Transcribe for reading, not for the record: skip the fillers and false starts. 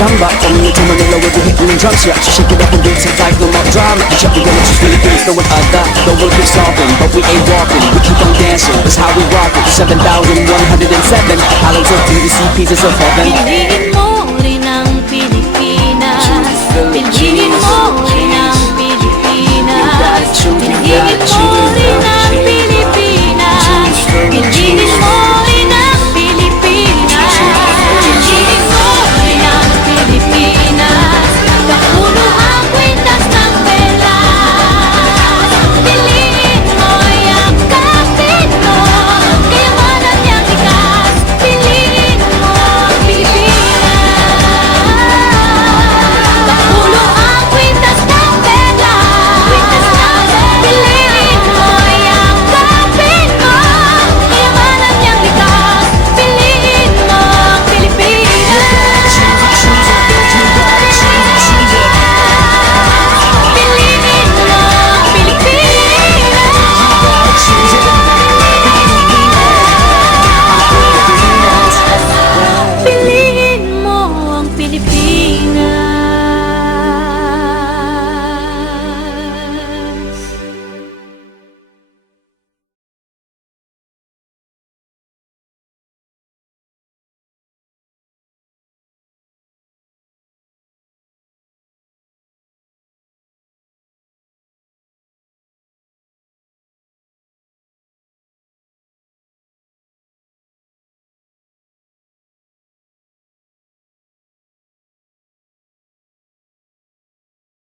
samba. Coming into Manila with the hitting and drums, yeah. So shake it up and do some like no more drama. Check the gonna just really things, no one other. No one keeps talking, but we ain't walking. We keep on dancing, that's how we rock it. 7,107 islands of beauty, see pieces of heaven.